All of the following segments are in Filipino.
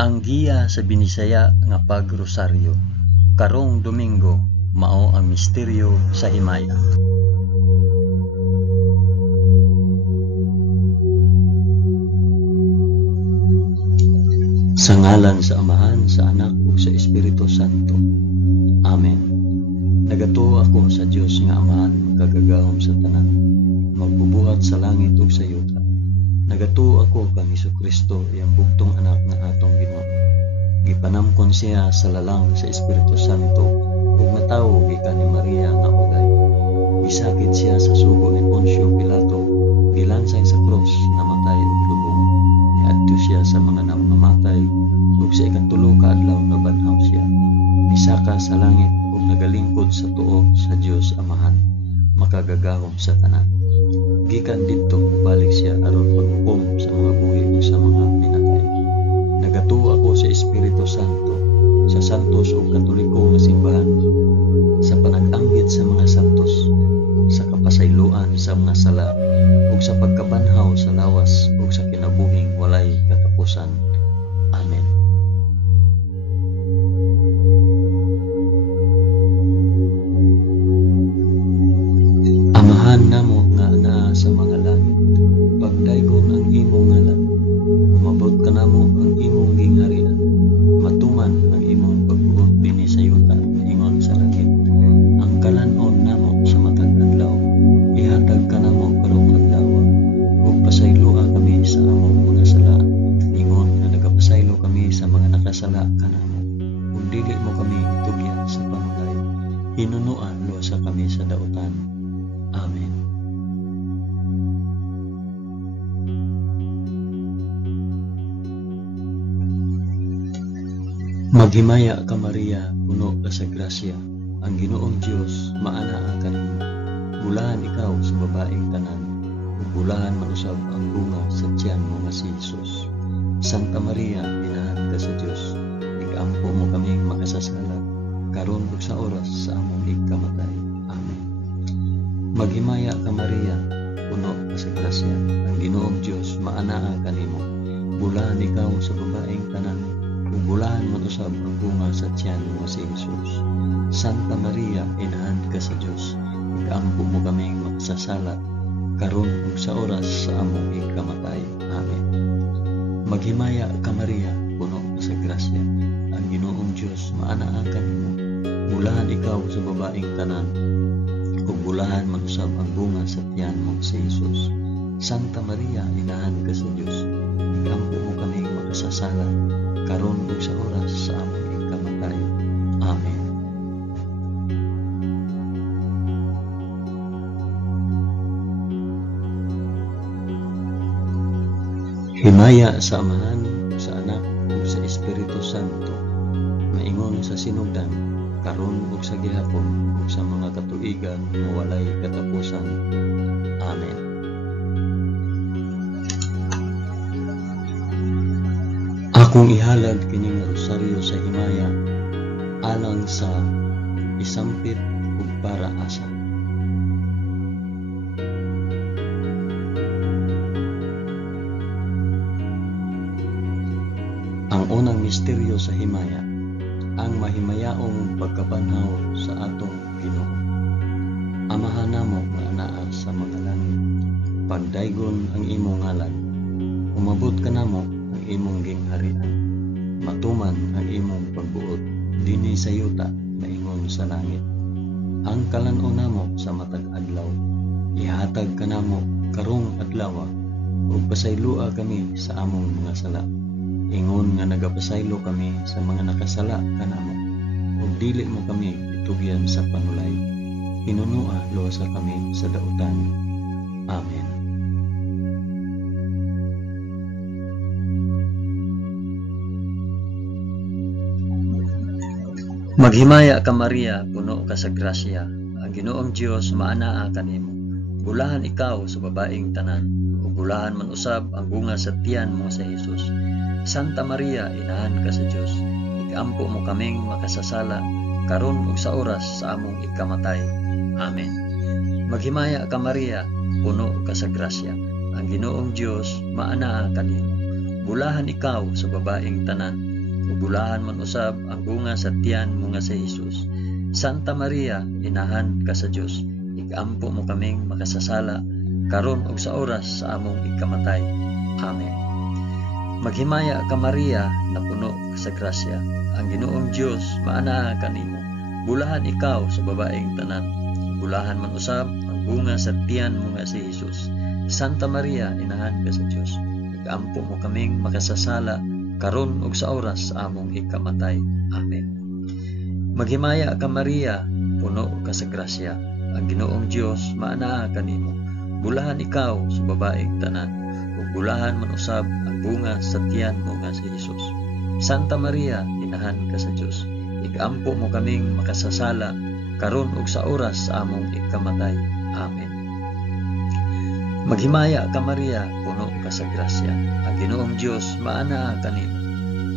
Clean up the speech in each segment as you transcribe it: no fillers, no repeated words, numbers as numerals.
Ang giya sa Binisaya nga pagrosaryo. Karong Domingo mao ang misteryo sa himaya. Sa ngalan sa Amahan, sa Anak ug sa Espiritu Santo. Amen. Nagatuo ako sa Dios nga Amahan magagagahom sa tanan, magbubuhat sa langit ug sa yuta. Nagatuo ako kang Hesukristo, iyang bugtong anak nga atong Ginoo. Gipanamkon siya sa lalang sa Espiritu Santo ug natawo gikan ni Maria nga ulay. Gisakit siya sa sugo ni Poncio Pilato, gilansay sa krus, namatay ug lubong. Niadto siya sa mga namamatay ug sa ikatulo ka adlaw nabanhaw siya. Misaka sa langit ug nagalingkod sa tuo sa Dios Amahan, makagagahom sa tanan. Gikan didto mobalik siya aron maghukom sa mga buhi ug sa mga pinatay. Nagatuo ako sa Espiritu Santo, sa santos ug katoliko nga simbahan, sa panag-anggit sa mga santos, sa kapasayloan sa mga sala, ug sa pagkabanhaw sa lawas ug sa kinabuhing walay katapusan. Amen. Amahan namo nga naa sa mga langit, pagdaygon ang imong ngalan, umabot ka namo ang imong gingharian, matuman ang imong pagbuot dinhi sa yuta ingon sa langit. Ang kalanon namo sa matag adlaw, ihatag ka namo karong adlaw, ug pasayloa kami sa among mga sala, ingon nga nagapasaylo kami sa mga nakasala kanamo, ug dili mo kami itugyan sa panulay, hinunuan luwasa kami sa dautan. Amen. Maghimaya ka Maria, puno ka sa grasya, ang Ginoong Dios maanaa kanimo. Bulahan ikaw sa babaeng tanan, ug bulahan manusab ang bunga sa tiyan mo nga si Jesus. Santa Maria, inahan ka sa Dios, igampo mo kaming makasasala, karon ug sa oras sa among ikamatay. Amen. Maghimaya ka Maria, puno ka sa grasya, ang Ginoong Dios maanaa kanimo. Bulahan ikaw sa babaeng tanan, ug bulahan manusab ang bunga sa tiyan mo si Jesus. Santa Maria, inahan ka sa Dios, igampo mo kaming makasasala, karon ug sa oras sa among ikamatay. Amen. Maghimaya ka Maria, puno ka sa grasya, ang Ginoong Dios maanaa kanimo. Bulahan ikaw sa babaeng tanan, ug bulahan manusab ang bunga sa tiyan mo si Jesus. Santa Maria, inahan ka sa Dios, igampo mo kaming makasasala, karon ug sa oras sa among ikamatay. Amen. Himaya sa Amahan, sa Anak ug sa Espiritu Santo, maingon sa sinugdan, karon ug sa gihapon ug sa mga katuigan nga walay katapusan. Amen. Akong ihalad kining rosaryo sa himaya, alang sa isampit ug para asa. Ang unang misteryo sa himaya, ang mahimayaong pagkabanhaw sa atong Ginoo. Amahan namo nga anaa sa mga langit, pagdaygon ang imong ngalan, umabot ka namo ang imong gingharian, matuman ang imong pagbuot dinhi sa yuta maingon sa langit. Ang kalanon namo sa matag adlaw, ihatag ka namo karong adlaw, ug pasayloa kami sa among mga sala, ingon nga nagapasaylo kami sa mga nakasala kanamo, ug dili mo kami itugyan sa panulay, hinunua luwasa kami sa dautan. Amen. Maghimaya ka Maria, puno ka sa grasya, ang Ginoong Dios maanaa kanimo. Bulahan ikaw sa babaeng tanan, ug bulahan man usab ang bunga sa tiyan mo sa Jesus. Santa Maria, inahan ka sa Dios, igampo mo kaming makasasala, karon ug sa oras sa among ikamatay. Amen. Maghimaya ka Maria, puno ka sa grasya, ang Ginoong Dios maanaa kanimo. Bulahan ikaw sa babaeng tanan, ug bulahan man usab ang bunga sa tiyan mo nga si Jesus. Santa Maria, inahan ka sa Dios, igampo mo kaming makasasala karon ug sa oras sa among ikamatay. Amen. Maghimaya ka Maria, na puno sa grasya, ang Ginoong Dios maanaa kanimo. Bulahan ikaw sa babaeng tanan, bulahan man usab ang bunga sa tiyan mo nga si Jesus. Santa Maria, inahan ka sa Dios, igampo mo kaming makasasala karon ug sa oras sa among ikamatay. Amen. Maghimaya ka Maria, puno ka sa grasya, ang Ginoong Dios maanaa kanimo. Bulahan ikaw sa babaeng tanan, ug bulahan man usab ang bunga sa tiyan mo nga si Jesus. Santa Maria, inahan ka sa Dios, igampo mo kaming makasasala karon ug sa oras sa among ikamatay. Amen. Maghimaya ka Maria, puno ka sa grasya, ang Ginoong Dios maanaa kanimo.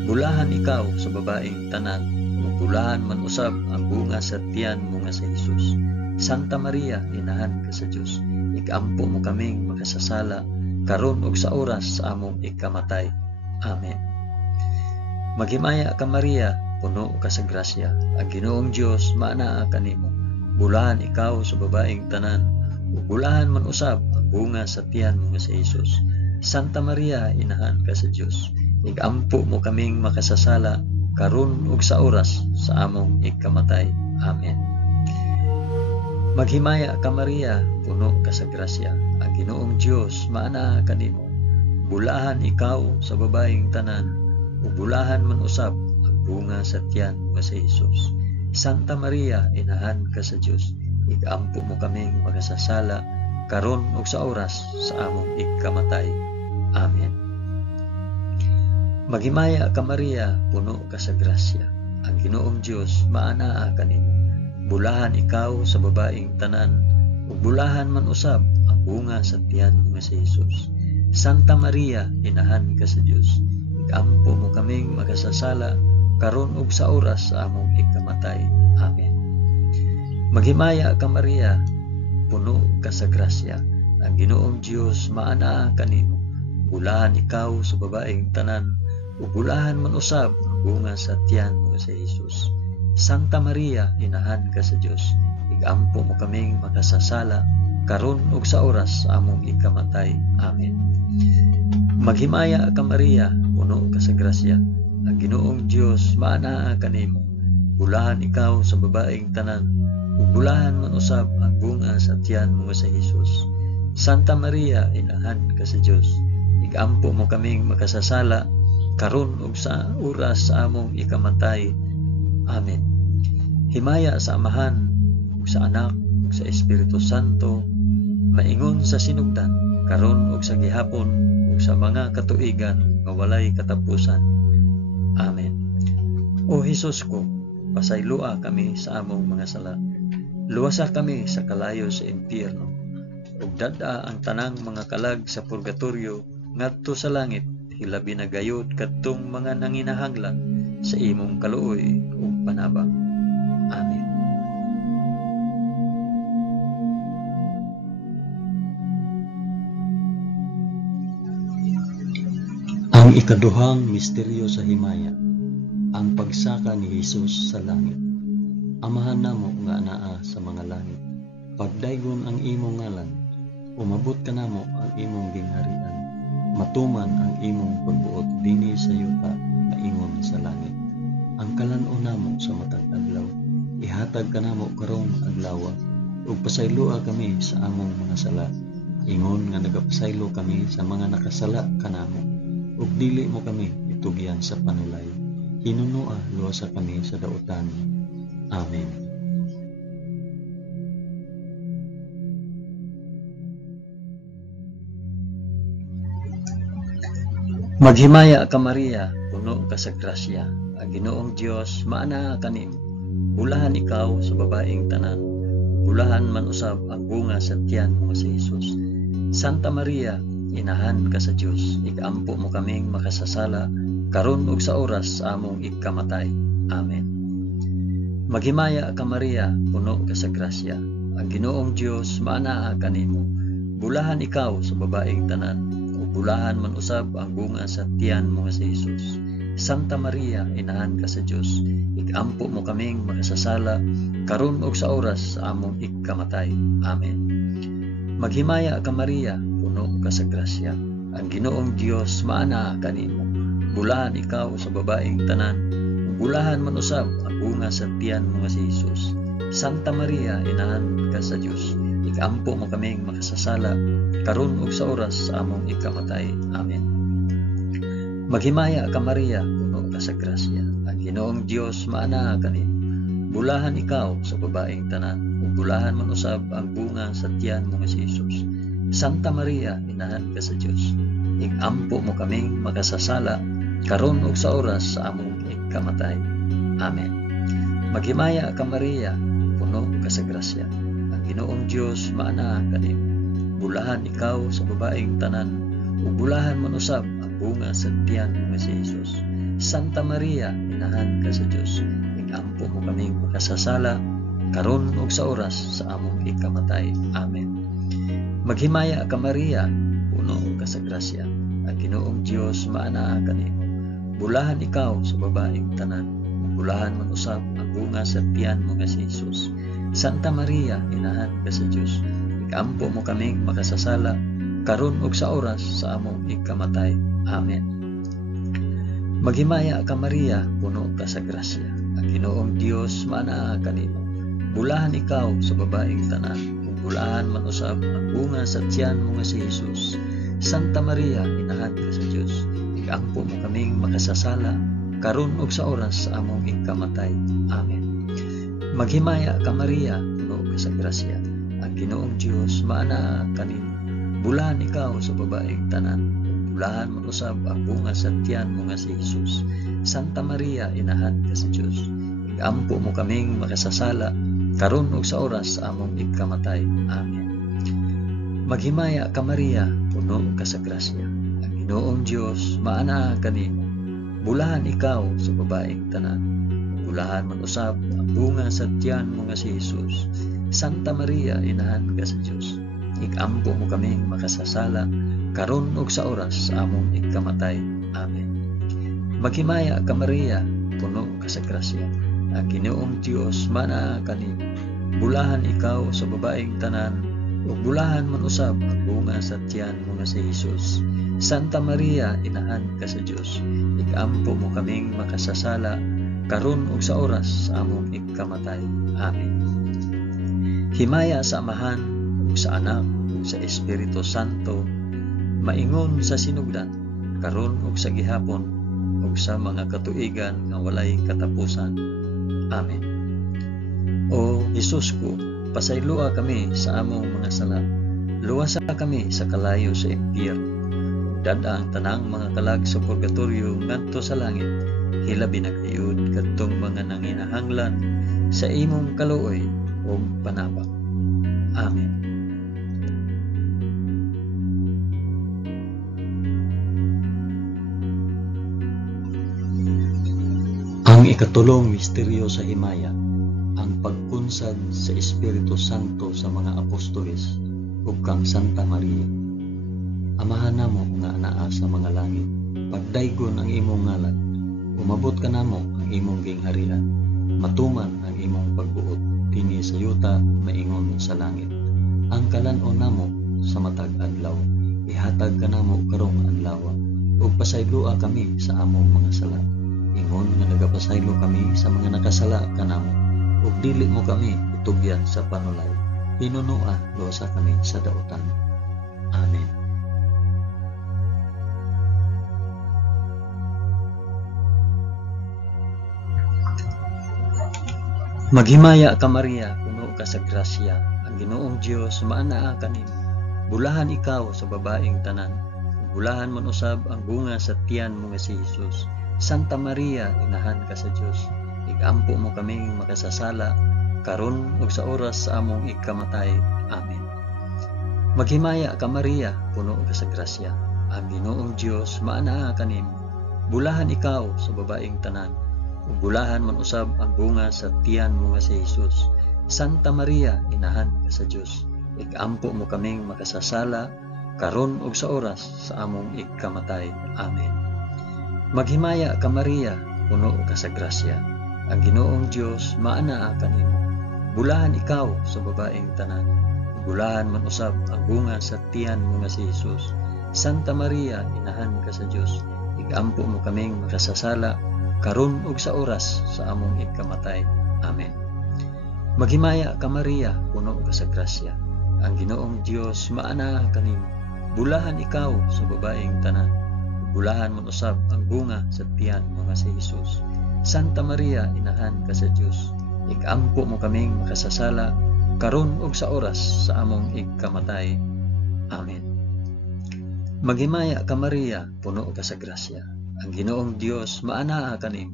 Bulahan ikaw sa babaeng tanan, ug bulahan man usab ang bunga sa tiyan mo nga si Jesus. Santa Maria, inahan ka sa Dios, igampo mo kaming makasasala karon ug sa oras sa among ikamatay. Amen. Maghimaya ka Maria, puno ka sa grasya, ang Ginoong Dios maanaa kanimo. Bulahan ikaw sa babaeng tanan, ug bulahan man usab ang bunga sa tiyan mo nga si Jesus. Santa Maria, inahan ka sa Dios, igampo mo kaming makasasala karon ug sa oras sa among ikamatay. Amen. Maghimaya ka Maria, puno ka sa grasya, ang Ginoong Dios maanaa kanimo. Bulahan ikaw sa babaeng tanan, ug bulahan man usab ang bunga sa tiyan nga si Jesus. Santa Maria, inahan ka sa Dios, igampo mo kaming makasasala karon ug sa oras sa among ikamatay. Amen. Maghimaya ka Maria, puno ka sa grasya, ang Ginoong Dios maanaa kanimo. Bulahan ikaw sa babaeng tanan, ug bulahan man usab ang bunga sa tiyan nga si Jesus. Santa Maria, inahan ka sa Dios, igampo mo kaming makasasala karon ug sa oras sa among ikamatay. Amen. Maghimaya ka Maria, puno ka sa grasya, ang Ginoong Dios maanaa kanimo. Bulahan ikaw sa babaeng tanan, ug bulahan man usab ang bunga sa tiyan nga si Jesus. Santa Maria, inahan ka sa Dios, igampo mo kaming makasasala karon ug sa oras sa among ikamatay. Amen. Maghimaya ka Maria, puno ka sa grasya, ang Ginoong Dios maanaa kanimo. Bulahan ikaw sa babaeng tanan, ug bulahan man usab ang bunga sa tiyan mo sa Jesus. Santa Maria, inahan ka sa Dios, igampo mo kaming makasasala karon ug sa oras sa among ikamatay. Amen. Himaya sa Amahan, ug sa Anak, ug sa Espiritu Santo, maingon sa sinugdan, karon ug sa gihapon, ug sa mga katuigan nga walay katapusan. Amen. O Hesus ko, pasaylua kami sa among mga sala. Luwasa kami sa kalayo sa impyerno, ug dad-a ang tanang mga kalag sa purgatorio ngadto sa langit, hilabi na gayud kadtong mga nanginahanglan sa imong kaluoy ug panabang. Amen. Ang ikaduhang misteryo sa himaya, ang pagsaka ni Jesus sa langit. Amahan namo nga anaa sa mga langit, pagdaygon ang imong ngalan, umabot ka namo ang imong gingharian, matuman ang imong pagbuot dinhi sa yuta na ingon sa langit. Ang kalan-o namo sa matag adlaw, ihatag ka namo karong adlaw, ug pasaylua kami sa among mga sala, ingon nga nagapasaylo kami sa mga nakasala kanamo, ug dili mo kami itugyan sa panulay, hinunua luwasa kami sa dautan. Amen. Maghimaya ka Maria, puno ka sa grasya, ang Ginoong Dios maanaa kanimo. Bulahan ikaw sa babaeng tanan, bulahan man usab ang bunga sa tiyan mo si Jesus. Santa Maria, inahan ka sa Dios, igampo mo kaming makasasala karon ug sa oras sa among ikamatay. Amen. Maghimaya ka Maria, puno ka sa grasya, ang Ginoong Dios maanaa kanimo. Bulahan ikaw sa babaeng tanan, ug bulahan man usab ang bunga sa tiyan mo si Jesus. Santa Maria, inahan ka sa Dios, igampo mo kaming makasasala, karon ug sa oras sa among ikamatay. Amen. Maghimaya ka Maria, puno ka sa grasya. Ang Ginoong Dios maana kanimo. Bulahan ikaw sa babaeng tanan, bulahan man usab ang bunga sa tiyan mo nga si Jesus. Santa Maria, inahan ka sa Dios, igampo mo kaming makasasala, karon ug sa oras sa among ikamatay. Amen. Maghimaya ka Maria, puno ka sa grasya. Ang Ginoong Dios maana kanimo. Bulahan ikaw sa babaeng tanan, ug bulahan man usab ang bunga sa tiyan mo nga si Jesus. Santa Maria, inahan ka sa Dios, igampo mo kaming makasasala, karon ug sa oras sa among ikamatay. Amen. Maghimaya ka Maria, puno ka sa grasya. Ang Ginoong Dios maana kanimo. Bulahan ikaw sa babaeng tanan, ug bulahan man usab ang bunga sa tiyan mo nga si Jesus. Santa Maria, inahan ka sa Dios, igampo mo kaming makasasala, karon ug sa oras sa among ikamatay. Amen. Maghimaya ka Maria, puno ka sa grasya. Ang Ginoong Dios maana kanimo. Bulahan ikaw sa babaeng tanan, bulahan man usab ang bunga sa tiyan mo nga si Jesus. Santa Maria, inahan ka sa Dios, igampo mo kaming makasasala, karon ug sa oras sa among ikamatay. Amen. Maghimaya ka Maria, puno ka sa grasya. Ang Ginoong Dios maana kanimo. Bulahan ikaw sa babaeng tanan, bulahan man usab ang bunga sa tiyan mo nga si Jesus. Santa Maria, inahan ka sa Dios, igampo mo kaming makasasala, karon ug sa oras sa among ikamatay. Amen. Maghimaya ka Maria, puno ka sa grasya. Ang Ginoong Dios maana kanimo. Bulahan ikaw sa babaeng tanan, bulahan man usab ang bunga sa tiyan mo nga si Jesus. Santa Maria, inahan ka sa Dios, igampo mo kaming makasasala, karon ug sa oras sa among ikamatay. Amen. Maghimaya ka Maria, puno ka sa grasya. Ang Ginoong Dios maana kanimo. Bulahan ikaw sa babaeng tanan, bulahan man usab ang bunga sa tiyan mo nga si Jesus. Santa Maria, inahan ka sa Dios, igampo mo kaming makasasala, karon ug sa oras sa among ikamatay. Amen. Maghimaya ka Maria, puno ka sa grasya. Ang Ginoong Dios maana kanimo. Bulahan ikaw sa babaeng tanan, ug bulahan man usab ang bunga sa tiyan mo nga si Jesus. Santa Maria, inahan ka sa Dios, igampo mo kaming makasasala, karon ug sa oras sa among ikamatay. Amen. Himaya sa Amahan, ug sa Anak, ug sa Espiritu Santo, maingon sa sinugdan, karon ug sa gihapon, ug sa mga katuigan nga walay katapusan. Amen. O Jesus ko, pasaylua kami sa among mga sala. Luwasa kami sa kalayo sa impyerno. Dada ang tanang mga kalag sa purgatorio ngadto sa langit. Hilabi na kayod kadtong mga nanginahanglan sa imong kaluoy o panabang. Amen. Ang ikatulong misteryo sa himaya, ang pagkunsad sa Espiritu Santo sa mga apostoles ug kang Santa Maria. Amahan namo nga anaa sa mga langit, pagdaygon ang imong ngalan, umabot ka namo ang imong gingharian, matuman ang imong pagbuot dinhi sa yuta maingon sa langit. Ang kalan-on namo sa matag adlaw, ihatag ka namo karong adlaw, ug pasaylua kami sa among mga sala. Ingon nga nagapasaylo kami sa mga nakasala kanamo, ug dili mo kami utugyan sa panulay. Hinunua luwasa kami sa daotan. Amen. Maghimaya ka Maria, puno ka sa grasya. Ang Ginoong Dios maanaa kanimo. Bulahan ikaw sa babaeng tanan, bulahan man usab ang bunga sa tiyan mo nga si Jesus. Santa Maria, inahan ka sa Dios, igampo mo kaming makasasala, karon ug sa oras sa among ikamatay. Amen. Maghimaya ka Maria, puno ka sa grasya. Ang Ginoong Dios maanaa kanimo. Bulahan ikaw sa babaeng tanan, ug bulahan man usab ang bunga sa tiyan mo nga si Jesus. Santa Maria, inahan ka sa Dios, igampo mo kaming makasasala, karon ug sa oras sa among ikamatay. Amen. Maghimaya ka Maria, puno ka sa grasya. Ang Ginoong Dios maanaa kanimo. Bulahan ikaw sa babaeng tanan. Bulahan man usab ang bunga sa tiyan mo nga si Jesus. Santa Maria, inahan ka sa Dios. Igampo mo kaming makasasala karon ug sa oras sa among ikamatay. Amen. Maghimaya ka Maria, puno ka sa grasya. Ang Ginoong Dios maanaa kanimo. Bulahan ikaw sa babaeng tanan. Bulahan man usab ang bunga sa tiyan mo nga si Jesus. Santa Maria, inahan ka sa Dios. Igampo mo kaming makasasala karon ug sa oras sa among ikamatay. Amen. Maghimaya ka Maria, puno ka sa grasya. Ang Ginoong Dios maanaa kanimo.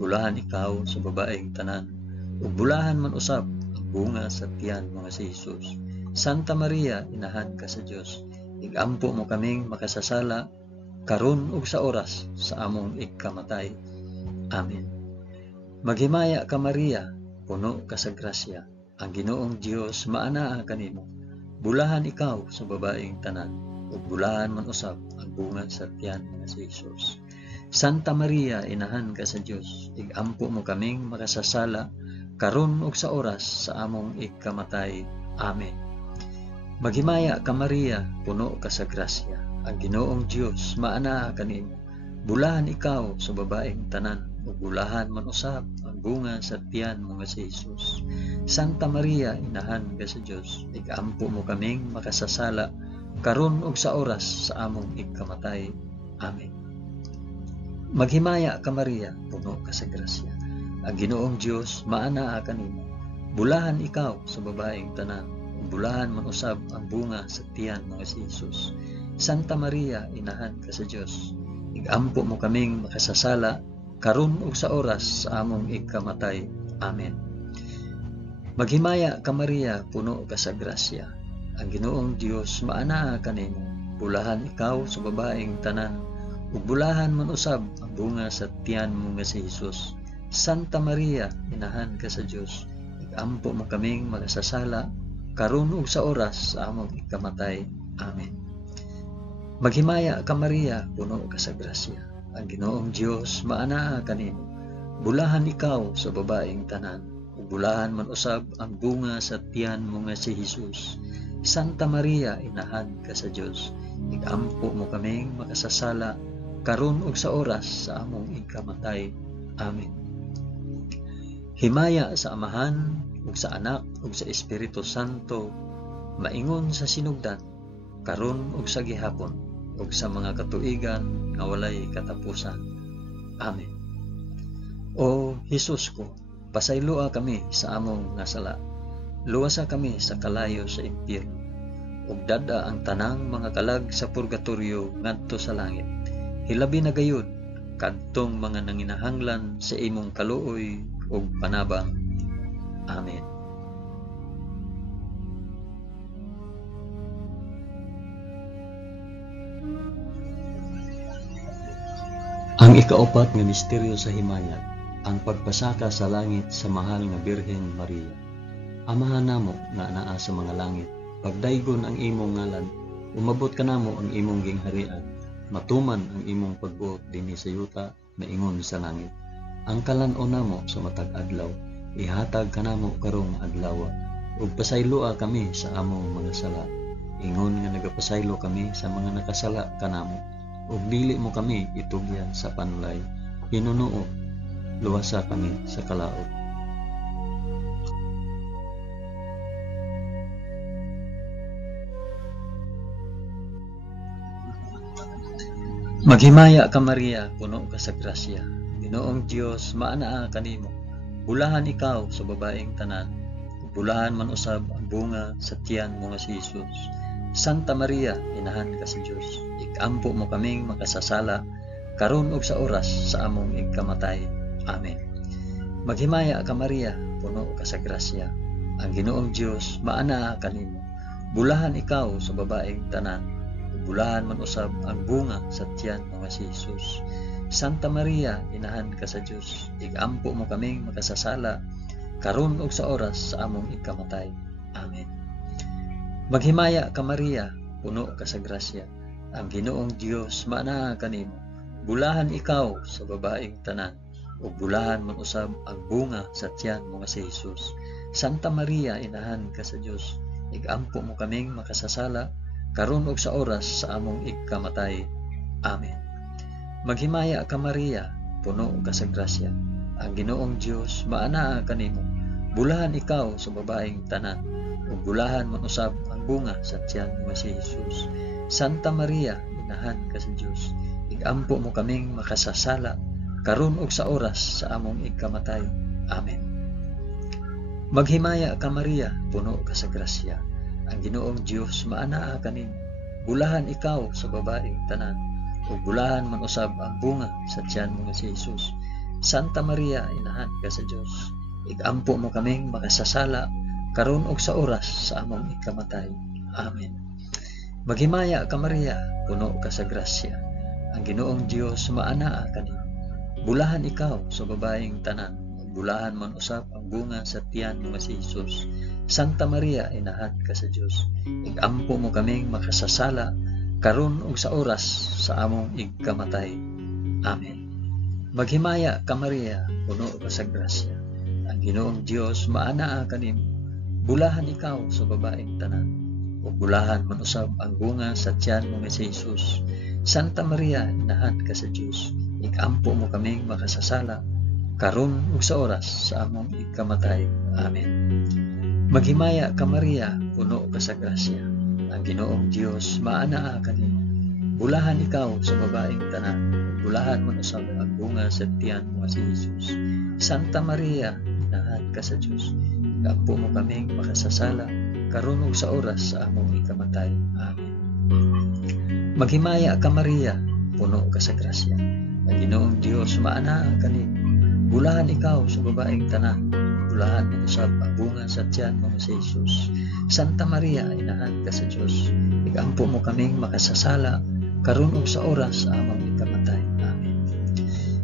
Bulahan ikaw sa babaeng tanan. Ug bulahan man usab ang bunga sa tiyan mo nga si Jesus. Santa Maria, inahan ka sa Dios. Igampo mo kaming makasasala karon ug sa oras sa among ikamatay. Amen. Maghimaya ka Maria, puno ka sa grasya. Ang Ginoong Dios maanaa kanimo. Bulahan ikaw sa babaeng tanan. Ug bulahan man usab ang bunga sa tiyan nga si Jesus. Santa Maria, inahan ka sa Dios. Igampo mo kaming makasasala karon ug sa oras sa among ikamatay. Amen. Maghimaya ka Maria, puno ka sa grasya. Ang Ginoong Dios maanaa kanimo. Bulahan ikaw sa babaeng tanan. Ug bulahan man usab ang bunga sa tiyan mo nga si Jesus. Santa Maria, inahan ka sa Dios. Igampo mo kaming makasasala karon ug sa oras sa among ikamatay. Amen. Maghimaya ka Maria, puno ka sa grasya. Ang Ginoong Dios maanaa kanimo. Bulahan ikaw sa babaeng tanan. Ug bulahan man usab ang bunga sa tiyan mo nga si Jesus. Santa Maria, inahan ka sa Dios. Igampo mo kaming makasasala karon ug sa oras sa among ikamatay. Amen. Maghimaya ka Maria, puno ka sa grasya. Ang Ginoong Dios maanaa kanimo. Bulahan ikaw sa babaeng tanan. Ug bulahan man usab ang bunga sa tiyan mo nga si Jesus. Santa Maria, inahan ka sa Dios. Igampo mo kaming makasasala karon ug sa oras sa among ikamatay. Amen. Maghimaya ka Maria, puno ka sa grasya. Ang Ginoong Dios maanaa kanimo. Bulahan ikaw sa babaeng tanan. Ug bulahan man usab ang bunga sa tiyan mo nga si Jesus. Santa Maria, inahan ka sa Dios. Igampo mo kaming makasasala karon ug sa oras sa among ikamatay. Amen. Himaya sa Amahan ug sa Anak ug sa Espiritu Santo, maingon sa sinugdan, karon ug sa gihapon, ug sa mga katuigan nga walay katapusan. Amen. O Jesus ko, pasayloa kami sa among nasala. Luwasa kami sa kalayo sa impyerno, ug dada ang tanang mga kalag sa purgatorio ngadto sa langit. Hilabi na gayud kadtong mga nanginahanglan sa imong kaluoy ug panabang. Amen. Ang ikaapat nga misteryo sa himayat, ang pagpasaka sa langit sa mahal nga Birhen Maria. Amahan namo nga anaa sa mga langit, pagdaygon ang imong ngalan, umabot ka namo ang imong gingharian, matuman ang imong pagbuot dinhi sa yuta, maingon sa langit. Ang kalan-on namo sa matag adlaw, ihatag kanamo karong adlaw, ug pasayloa kami sa among mga sala. Ingon nga nagapasaylo kami sa mga nakasala kanamo, ug dili mo kami itugyan sa panulay. Pinunuo, luwasa kami sa kalaot. Maghimaya ka Maria, puno ka sa grasya. Ginoong Dios maanaa kanimo. Bulahan ikaw sa babaeng tanan. Bulahan man usab ang bunga sa tiyan mo nga si Jesus. Santa Maria, inahan ka sa Dios. Igampo mo kaming makasasala karon ug sa oras sa among ikamatay. Amen. Maghimaya ka Maria, puno ka sa grasya. Ang Ginoong Dios maanaa kanimo. Bulahan ikaw sa babaeng tanan. Bulahan man usab ang bunga sa tiyan mo nga si Jesus. Santa Maria, inahan ka sa Dios. Igampo mo kaming makasasala karon ug sa oras sa among ikamatay. Amen. Maghimaya ka Maria, puno ka sa grasya. Ang Ginoong Dios maanaa kanimo. Bulahan ikaw sa babaeng tanan, ug bulahan man usab ang bunga sa tiyan mo nga si Jesus. Santa Maria, inahan ka sa Dios, igampo mo kaming makasasala, karon ug sa oras sa among ikamatay. Amen. Maghimaya ka Maria, puno ka sa grasya, ang Ginoong Dios maanaa kanimo. Bulahan ikaw sa babaeng tanan, ug bulahan man usab ang bunga sa tiyan mo nga si Jesus. Santa Maria, inahan ka sa Dios, igampo mo kaming makasasala, karon ug sa oras sa among ikamatay. Amen. Maghimaya ka Maria, puno ka sa grasya, ang Ginoong Dios maanaa kanimo. Bulahan ikaw sa babaeng tanan, ug bulahan man usab ang bunga sa tiyan mo nga si Jesus. Santa Maria, inahan ka sa Dios, igampo mo kaming makasasala, karon ug sa oras sa among ikamatay. Amen. Maghimaya ka Maria, puno ka sa grasya, ang Ginoong Dios maanaa kanimo. Bulahan ikaw sa babaeng tanan, bulahan man usab ang bunga sa tiyan mo nga si Jesus. Santa Maria, inahan ka sa Dios, igampo mo kaming makasasala, karon ug sa oras sa among ikamatay. Amen. Maghimaya ka Maria, puno ka sa grasya, ang Ginoong Dios maanaa kanimo. Bulahan ikaw sa babaeng tanan, ug bulahan man usab ang bunga sa tiyan mo nga si Jesus. Santa Maria, inahan ka sa Dios, igampo mo kaming makasasala, karon ug sa oras sa among ikamatay. Amen. Maghimaya ka Maria, puno ka sa grasya, ang Ginoong Dios maanaa kanimo. Bulahan ikaw sa babaeng tanan, bulahan man usab ang bunga sa tiyan mo si Jesus. Santa Maria, inahan ka sa Dios, igampo mo kaming makasasala, karon ug sa oras sa among ikamatay. Amen. Maghimaya ka Maria, puno ka sa grasya, ang Ginoong Dios maanaa kanimo. Bulahan ikaw sa babaeng tanan, bulahan man usab ang bunga sa tiyan mo si Jesus. Santa Maria, inahan ka sa Dios, igampo mo kaming makasasala, karon ug sa oras sa among ikamatay. Amen.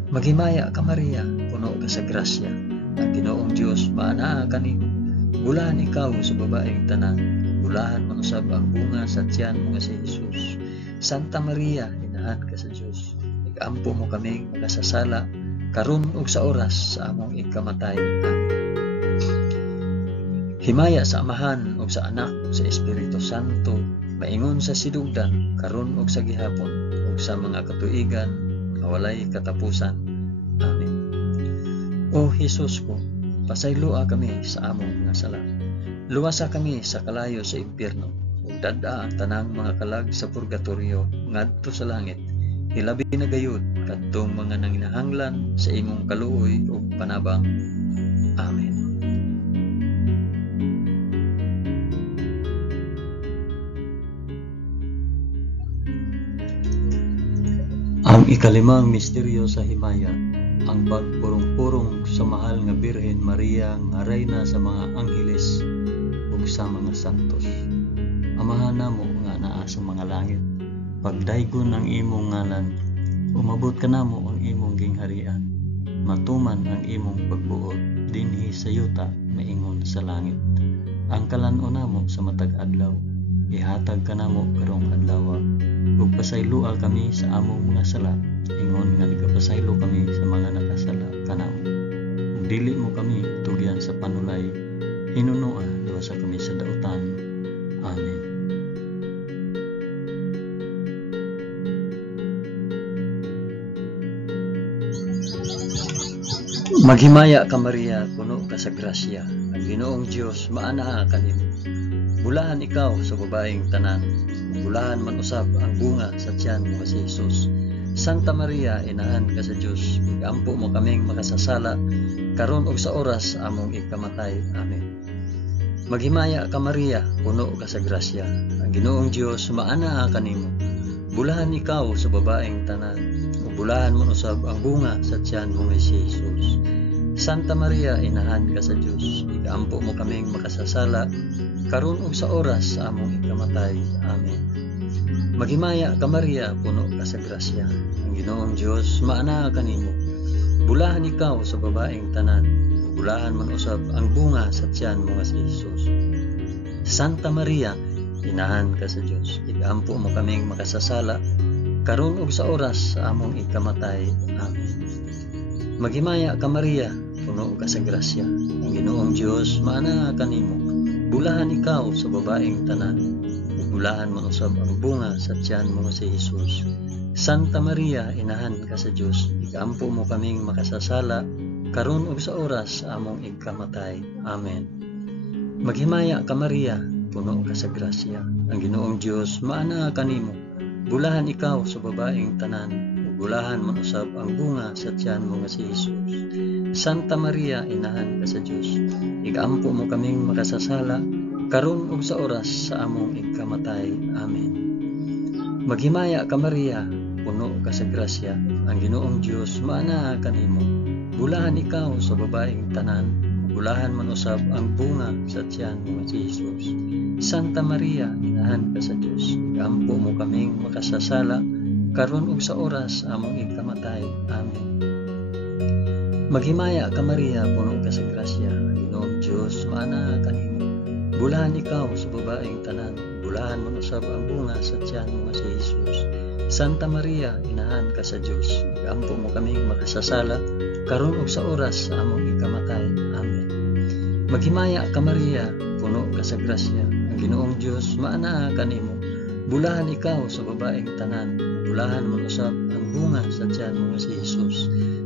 Maghimaya ka Maria, puno ka sa grasya, ang Ginoong Dios maanaa kanimo. Bulahan ikaw sa babaeng tanan, bulahan man usab ang bunga sa tiyan mo si Jesus. Santa Maria, inahan ka sa Dios, igampo mo kaming makasasala, karon ug sa oras sa among ikamatay. Amen. Himaya sa Amahan ug sa Anak ug sa Espiritu Santo, maingon sa sidugdan, karon ug sa gihapon, ug sa mga katuigan nga walay katapusan. Amen. O Jesus ko, pasayloa kami sa among mga sala. Luwasa kami sa kalayo sa impyerno, ug dad-a ang tanang mga kalag sa purgatorio ngadto sa langit. Hilabi na gayud kadtong mga nanginahanglan sa imong kaluoy ug panabang. Amen. Ang ikalimang misteryo sa himaya, ang pagpurong-purong sa mahal nga Birhen Maria nga reyna sa mga angheles ug sa mga santos. Amahan namo nga naa sa mga langit, pagdaygon ang imong ngalan, umabot ka namo ang imong gingharian, matuman ang imong pagbuot dinhi sa yuta maingon sa langit. Ang kalan-on namo sa matag adlaw, ihatag ka namo karong adlaw, ug pasayloa kami sa among mga sala, ingon nga nagapasaylo kami sa mga nakasala kanamo. Ug dili mo kami tugyan sa panulay, hinunoa luwasa kami sa dautan. Amen. Maghimaya ka Maria, puno ka sa grasya, ang Ginoong Dios maanaa kanimo. Bulahan ikaw sa babaeng tanan, bulahan man usab ang bunga sa tiyan mo si Jesus. Santa Maria, inahan ka sa Dios, igampo mo kaming makasasala, karon ug sa oras among ikamatay. Amen. Maghimaya ka Maria, puno ka sa grasya, ang Ginoong Dios maanaa kanimo. Bulahan ikaw sa babaeng tanan, bulahan man usab ang bunga sa tiyan mo si Jesus. Santa Maria, inahan ka sa Dios, igampo mo kaming makasasala, karon ug sa oras sa among ikamatay. Amen. Maghimaya ka Maria, puno ka sa grasya, ang Ginoong Dios maanaa kanimo. Bulahan ikaw sa babaeng tanan, bulahan man usab ang bunga sa tiyan mo si Jesus. Santa Maria, inahan ka sa Dios, igampo mo kaming makasasala, karon ug sa oras sa among ikamatay. Amen. Maghimaya ka Maria, puno ka sa grasya, ang Ginoong Dios maana kanimo. Bulahan ikaw sa babaeng tanan, ug bulahan man usab ang bunga sa tiyan mo si Hesus. Santa Maria, inahan ka sa Dios, ikampo mo kaming makasasala, karon ug sa oras sa among ikamatay. Amen. Maghimaya ka Maria, puno ka sa grasya, ang Ginoong Dios maana kanimo. Bulahan ikaw sa babaeng tanan, ug bulahan man usab ang bunga sa tiyan mo si Hesus. Santa Maria, inahan ka sa Dios, ikampo mo kaming makasasala, karon ug sa oras sa among ikamatay. Amen. Maghimaya ka Maria, puno ka sa grasya, ang Ginoong Dios maana kanimo. Bulahan ikaw sa babaeng tanan, bulahan man usab ang bunga sa tiyan mo si Hesus. Santa Maria, inahan ka sa Dios, ikampo mo kaming makasasala, karon ug sa oras sa among ikamatay. Amen. Maghimaya ka Maria, puno ka sa grasya, ang Ginoong Dios maana kanimo. Bulahan ikaw sa babaeng tanan, bulahan man usab ang bunga sa tiyan mo si Hesus. Santa Maria, inahan ka sa Dios, ikampo mo kaming makasasala, karon ug sa oras sa among ikamatay. Amen. Maghimaya ka Maria, puno ka sa grasya, ang Ginoong Dios maana kanimo. Bulahan ikaw sa babaeng tanan, bulahan man usab ang bunga sa tiyan mo si Hesus.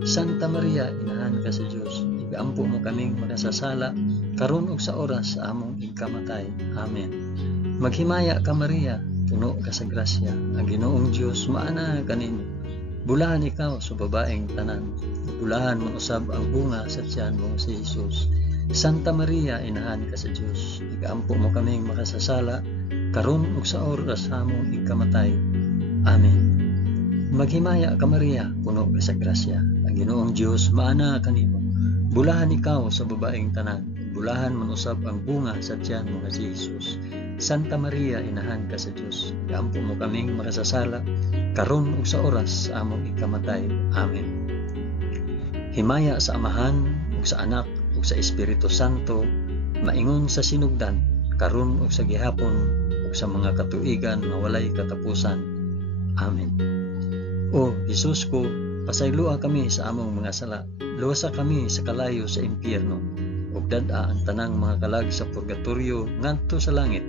Santa Maria, inahan ka sa Dios, ikampo mo kaming makasasala, karon ug sa oras sa among ikamatay. Amen. Maghimaya ka Maria, puno ka sa grasya, ang Ginoong Dios maana kanimo. Bulahan ikaw sa babaeng tanan, bulahan man usab ang bunga sa tiyan mo si Hesus. Santa Maria, inahan ka sa Dios, ikampo mo kaming makasasala, karon ug sa oras sa among ikamatay. Amen. Maghimaya ka Maria, puno ka sa grasya, ang Ginoong Dios maana kanimo. Bulahan ikaw sa babaeng tanan, bulahan man usab ang bunga sa tiyan mo si Hesus. Santa Maria, inahan ka sa Dios, ikampo mo kaming makasasala, karon ug sa oras sa among ikamatay. Amen. Himaya sa Amahan ug sa Anak ug sa Espiritu Santo, maingon sa sinugdan, karon ug sa gihapon ug sa mga katuigan nga walay katapusan. Amen. O Hesus ko, pasaylua kami sa among mga sala, luwasa kami sa kalayo sa impyerno, ug dad-a ang tanang mga kalag sa purgatorio ngadto sa langit,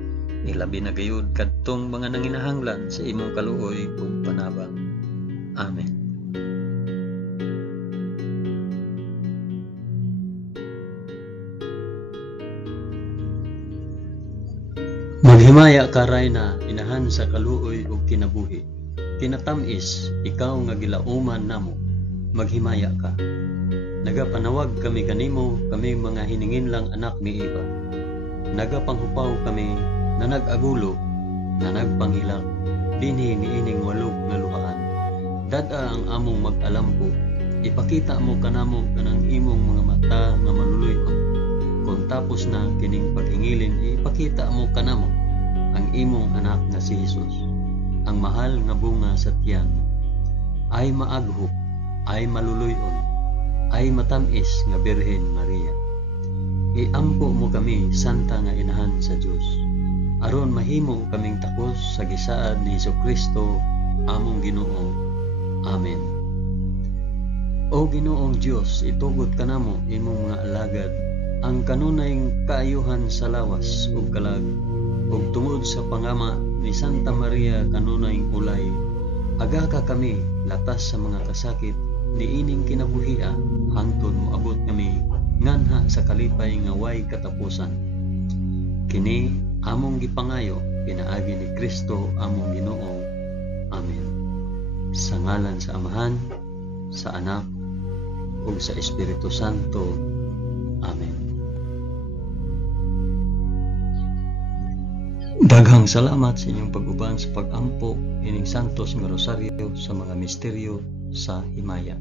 ilabi na gayud kadtong mga nanginahanglan sa imong kaluoy ug panabang. Amen. Maghimaya ka Rayna, inahan sa kaluoy ug kinabuhi. Kinatamis, ikaw nga gilauman namo, maghimaya ka. Nagapanawag kami kanimo, kami mga hiningin lang anak ni Eva. Nagapanghupaw kami, na nag-agulo, na nagpanghilak, dinhi niining walog nga luhaan. Dad-a ang among mag-alampo, ipakita mo kanamo kanang imong mga mata nga maluluyon. Kung tapos na kining paghingilin, ipakita mo kanamo ang imong anak nga si Hesus, ang mahal nga bunga sa tiyan. Ay maaghok, ay maluluyon, ay matamis nga Birhen Maria. Iampo mo kami, santa nga inahan sa Dios, aron mahimo kaming takos sa gisaad ni Jesucristo among Ginoo. Amen. O Ginoong Dios, itugot kanamo imong mga alagad ang kanunayng kaayuhan sa lawas ug kalag, ug tungod sa pangama ni Santa Maria kanunayng ulay, aga ka kami latas sa mga kasakit niining kinabuhia, hangtod moabot kami nganha sa kalipay nga way katapusan. Kini among gipangayo pinaagi ni Kristo among Ginoo. Amen. Sa ngalan sa Amahan, sa Anak, ug sa Espiritu Santo. Amen. Daghang salamat sa inyong pag-uban sa pag-ampo ining santos nga rosaryo sa mga misteryo sa himaya.